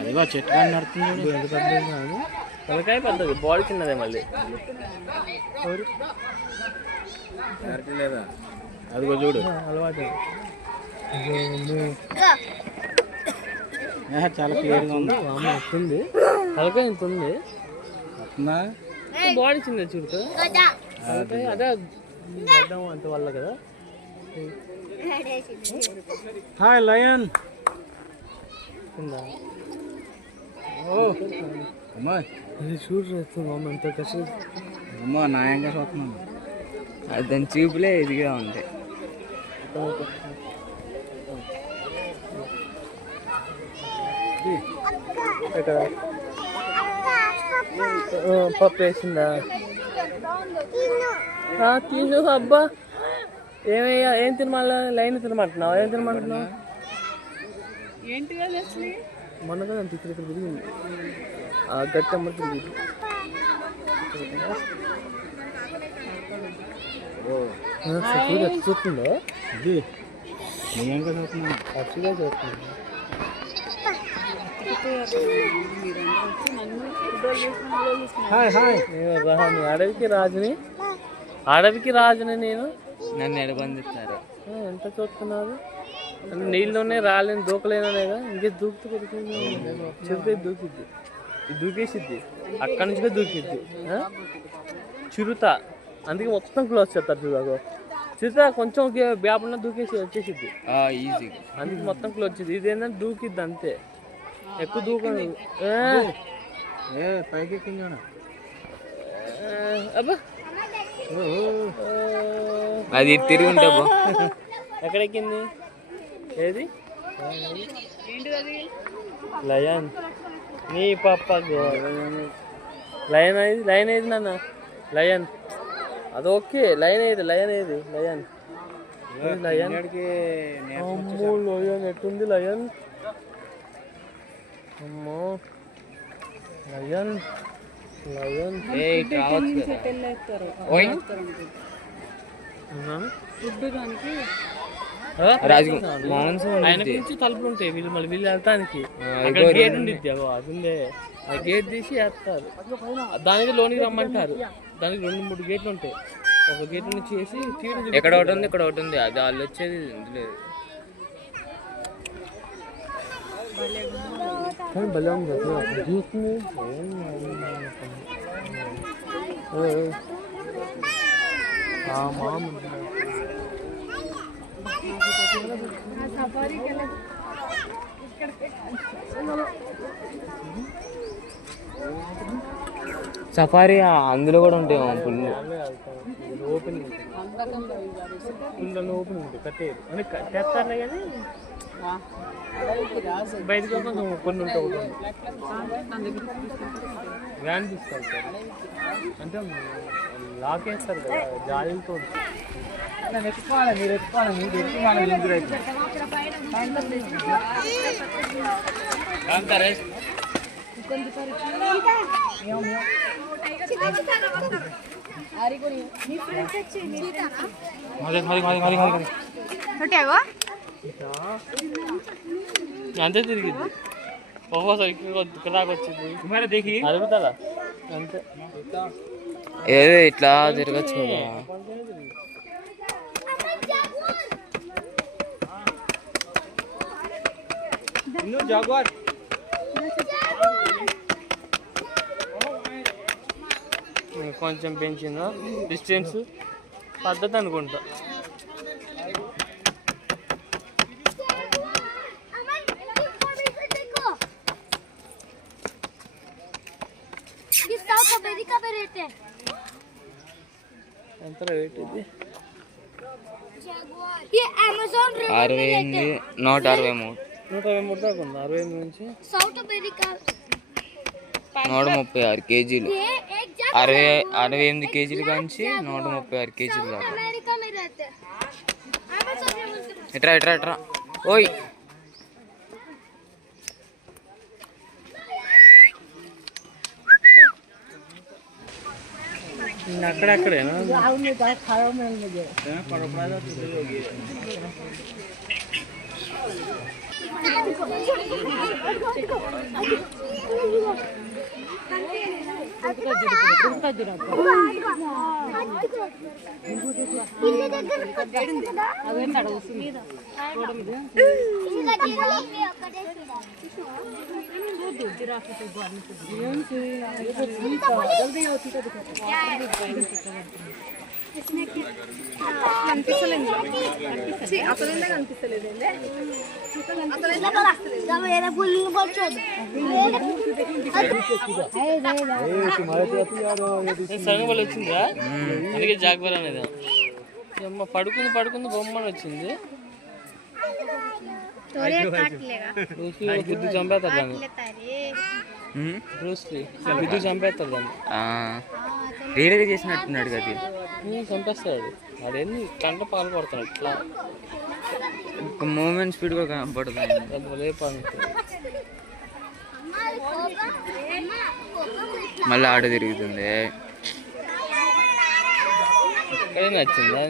అదిగో చెట్టు కానీ నడుతుంది. ఎంత పెద్ద తలకాయ పెద్దది, బాడీ చిన్నదే. మళ్ళీ లేదా అదిగో చూడు అలవాటు. చాలా క్లియర్గా ఉంది. వస్తుంది తలకాయ ఇంత ఉంది. బాడీ చిన్నది చూడు. తలకాయ అదే అంత వల్ల కదా. Hi lion. అమ్మా ఇది చూడు అమ్మ ఎంత కష్టం. అమ్మ నాయంగా చూస్తున్నాను. అది దాని చూపులే ఇదిగా ఉంటాయి. పప్పు వేసిందా? తిను అబ్బా. ఏమయ్యా ఏం తినమల్లా? లైన్ తినమంటున్నావు. ఏం తినమంటున్నావు? ఏంటి మొన్న కదా అంత ఇక్కడ తిరిగింది. గట్టి అమ్మ తిరిగింది. చూస్తుందో ఇది నిజంగా చదువుతున్నాను. అచ్చిగా చదువుతున్నాను. అడవికి రాజుని నేను. నన్ను ఎడబందిస్తారు. ఎంత చూస్తున్నారు? నీళ్ళలోనే రాలేని దూకలేననేగా. ఇంకే దూకుతూ కొడుతుంది. చెబితే దూకిద్ది, దూకేసిద్ది. అక్కడి నుంచి దూకిద్ది. చిరుత అందుకే మొత్తం క్లోజ్ చేస్తారు. చూడగో చిరుత కొంచెం బ్యాపన్నా దూకేసి వచ్చేసిద్ది ఈజీ. అందుకే మొత్తం క్లోజ్ చేద్ది. ఇది ఏంటంటే దూకిద్ది అంతే. ఎక్కువ దూకదు. పైకి అబ్బా అది తిరిగి ఉంటా. ఎక్కడెక్కింది? ఏది లయన్? నీ పాప లయన్ అయింది. లయన్ ఏది నాన్న? లయన్ అది ఓకే. లయన్ ఏది? లయన్ ఏది? Lion lion. అమ్మో లయన్ ఎట్టుంది? లయన్ అమ్మో లయన్ లయన్. ఆయన నుంచి తలుపులు ఉంటాయి. వీళ్ళు మళ్ళీ వీళ్ళు వెళ్తానికి అక్కడ గేట్ ఉండిద్ది. అదే ఆ గేట్ తీసి వేస్తారు. దానికి లోనికి రమ్మంటారు. దానికి 2-3 గేట్లు ఉంటాయి. ఒక గేట్ నుంచి వేసి ఎక్కడ ఒకటి ఉంది, ఇక్కడ ఒకటి ఉంది. అది వాళ్ళు వచ్చేది లేదు. భలే ఉంది చూస్తుంది. సఫారీ అందులో కూడా ఉంటాయి. పుల్లు ఓపెన్ ఓపెన్ ఉంటుంది. కట్టేది అని కట్టేస్తారులే కానీ బయటకు కొంచెం కొన్ని ఉంటాయి. వ్యాన్ తీసుకెళ్తారు అంటే లాక్ వేస్తారు కదా జాలీలతో. ఎత్తుకోవాలి, మీరు ఎత్తుకోవాలి. మీరు ఎత్తుకోవాలి. అంతే తిరిగింది. ఒక్కోసారి ఇక్కడ దాకా వచ్చింది. అడుగుతారా అంతే. ఏదో ఇట్లా తిరగచ్చు కదా. కొంచెం పెంచిందా డిస్టెన్స్ పద్ధతి అనుకుంటా. ఎంత రేట్ ఇది? 163 163 దాకా ఉంది. 68 నుంచి 136 కేజీలు. 68 కేజీలు కాంచి 136 కేజీలు దాకా. ఎట్రా ఎట్రా ఎట్రా ఓయ్. అక్కడెక్కడేనా? సగం వాళ్ళు వచ్చిందా అందుకే జాగ్వర్ అనేది అమ్మ పడుకుంది పడుకుంది బొమ్మని వచ్చింది బుద్ధి చంపేస్తాడు దాన్ని బుద్ధి చంపేస్తాడు దాన్ని రీడర్ చేసినట్టున్నాడు కదా చంపేస్తాడు అదేంది కంట పాలు పడుతున్నాడు ఇట్లా ఒక మూమెంట్ స్పీడ్ కూడా కనపడుతుంది రేపు మళ్ళీ ఆడ తిరుగుతుంది ఎక్కడైనా వచ్చిందా